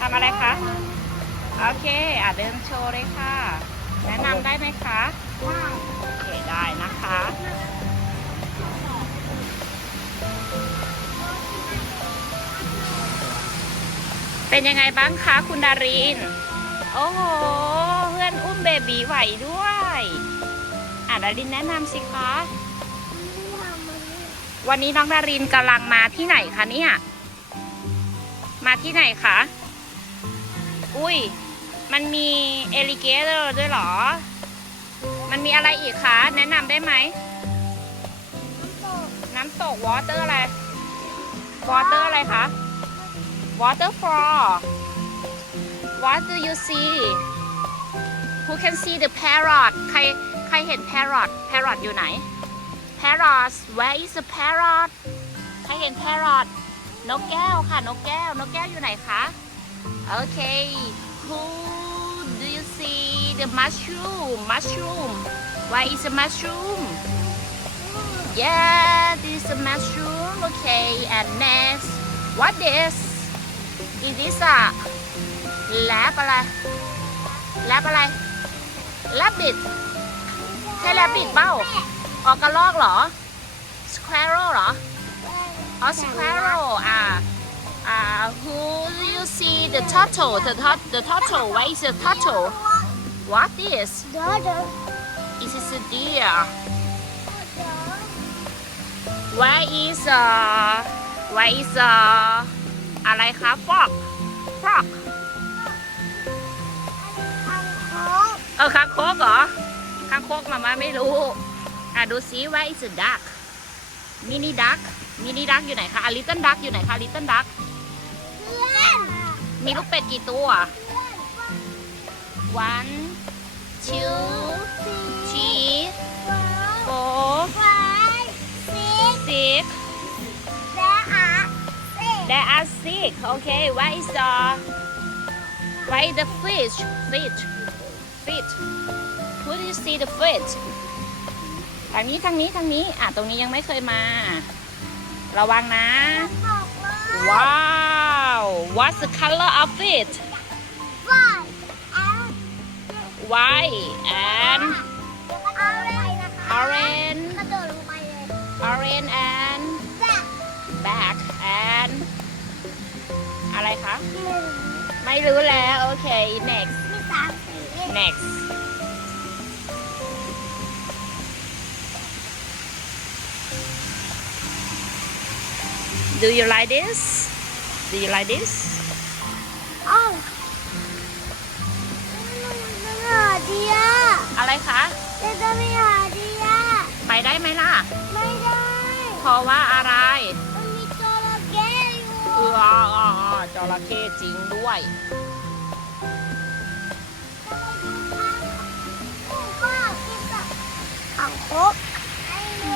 ทำอะไรคะ โอเค อะเดินโชว์เลยค่ะ แนะนำได้ไหมคะโอเคได้นะคะ เป็นยังไงบ้างคะคุณดาริน โอ้โห เพื่อนอุ้มเบบีไหวด้วย อะดารินแนะนำสิคะ วันนี้น้องดารินกำลังมาที่ไหนคะเนี่ย มาที่ไหนคะ อุ้ย มันมีเอลิเกเตอร์ด้วยเหรอ มันมีอะไรอีกคะ แนะนำได้ไหม น้ำตกวอเตอร์อะไร วอเตอร์อะไรคะ waterfall what do you see who can see the parrot ใครใครเห็น parrot parrot อยู่ไหน parrot where is the parrot ใครเห็น parrot นกแก้วค่ะ นกแก้ว นกแก้วอยู่ไหนคะ โอเค who do you see the mushroom mushroom where is the mushroom yeah this is a mushroom okay and next what this is this a lab อะไร lab อะไร rabbit ใช่ rabbit เปล่าออกกระลอกเหรอ squirrel เหรอ อ๋อ squirrel อ่า อ่า who do you see the turtle the tur- the turtle where is the turtle what is is this a deer where is uh where is uh อะไรคะ frog frog เออคางคกเหรอคางคกมามาไม่รู้ อะดูซิ where is the duck มินิดักมินิดักอยู่ไหนคะอลิตเติ้ลดักอยู่ไหนคะลิตเติ้ลดัก มีลูกเป็ดกี่ตัว one two three four six there are six okay where is the where is the fish fish fish who do you see the fish ทางนี้ทางนี้ทางนี้อะตรงนี้ยังไม่เคยมา ระวังนะ ว้าว what's the color of it white and orange orange and black and อะไรคะ ไม่รู้แล้ว โอเค next next Do you like this? Do you like this? อะไรคะไปได้ไหมล่ะเพราะว่าอะไรเอออ๋ออ๋ออ๋อจระเข้จริงด้วย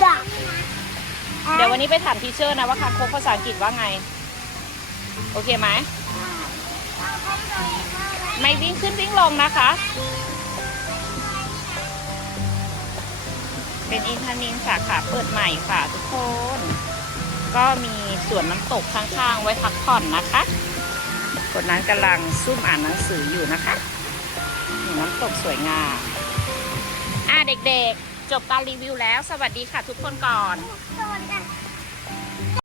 ดัก เดี๋ยววันนี้ไปถามทีเชอร์นะว่าคางคกภาษาอังกฤษว่าไง โอเคไหมไม่วิ่งขึ้นวิ่งลงนะคะ เป็นอินทนินสาขาเปิดใหม่ค่ะทุกคน ก็มีสวนน้ำตกข้างๆ ไว้พักผ่อนนะคะคนนั้นกำลังซุ่มอ่านหนังสืออยู่นะคะน้ำตกสวยงามอะเด็กๆ จบการรีวิวแล้ว สวัสดีค่ะทุกคนก่อนส